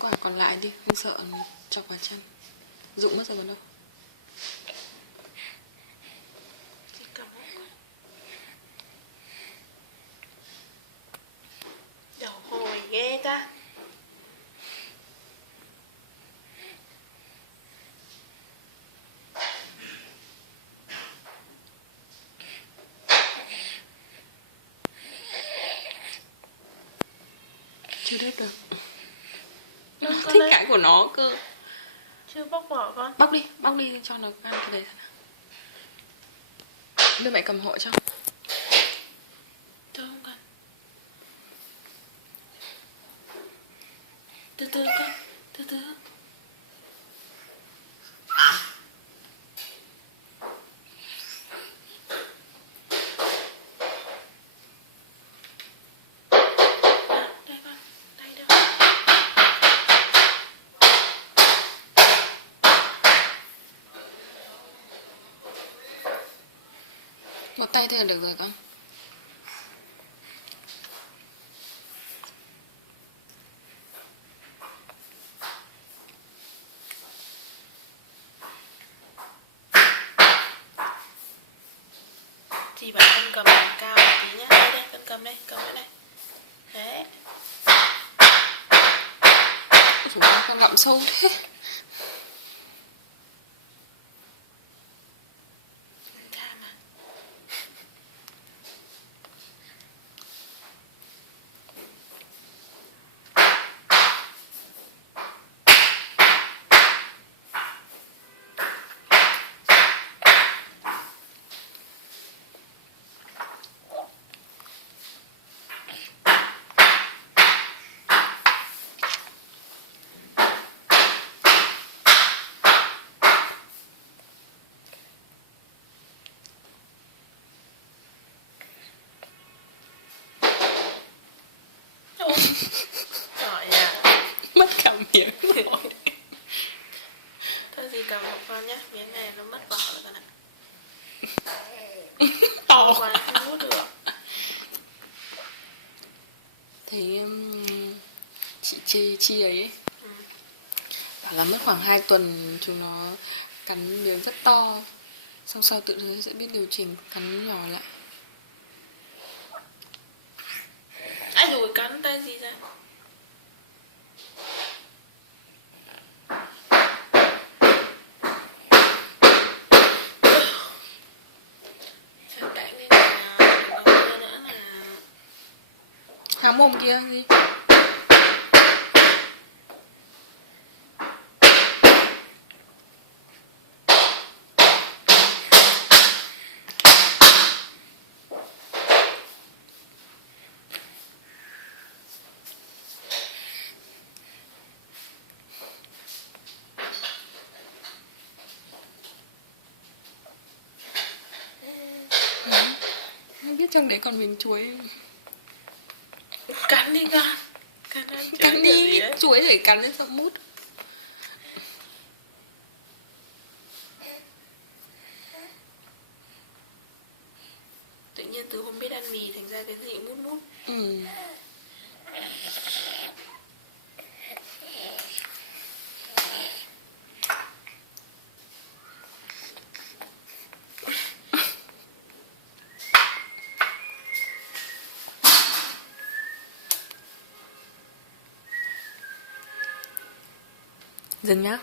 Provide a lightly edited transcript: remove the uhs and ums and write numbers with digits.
cái quả còn lại đi, không sợ chọc vào chân. Rụng mất rồi còn đâu. Đầu hồi ghê ta. Chưa đứt được. Con Thích lấy- cái của nó cơ. Chưa bóc vỏ con. Bóc đi cho nó ăn cái đấy. Đưa mẹ cầm hộ cho. Tôi không cần. Từ từ con. Từ từ. Đây con. Đây đâu. Một tay thôi là được rồi con. Chị bảo con cầm đằng cao một tí nhá. Đây đây, con cầm đây, cầm đây này. Đấy. Ủa, con ngậm sâu thế. Tham à. Ủa? Giỏi à. Mất cả miếng rồi. Thôi gì cầm một con nhá. Miếng này nó mất vỏ rồi con ạ. To Quá không hút được. Thế chị Chi ấy bảo là mất khoảng 2 tuần chúng nó cắn miếng rất to, xong sau tự nó sẽ biết điều chỉnh cắn nhỏ lại. Ai rồi cắn tay gì ra. Sao đánh lên nào. Đừng có nữa nữa là. Há mồm kia gì. Không biết trong đấy còn mình chuối. Cắn đi con. Cắn đi, chuối để cắn lên xong mút. Tự nhiên từ hôm biết ăn mì thành ra cái gì cũng mút mút. Dừng nhá.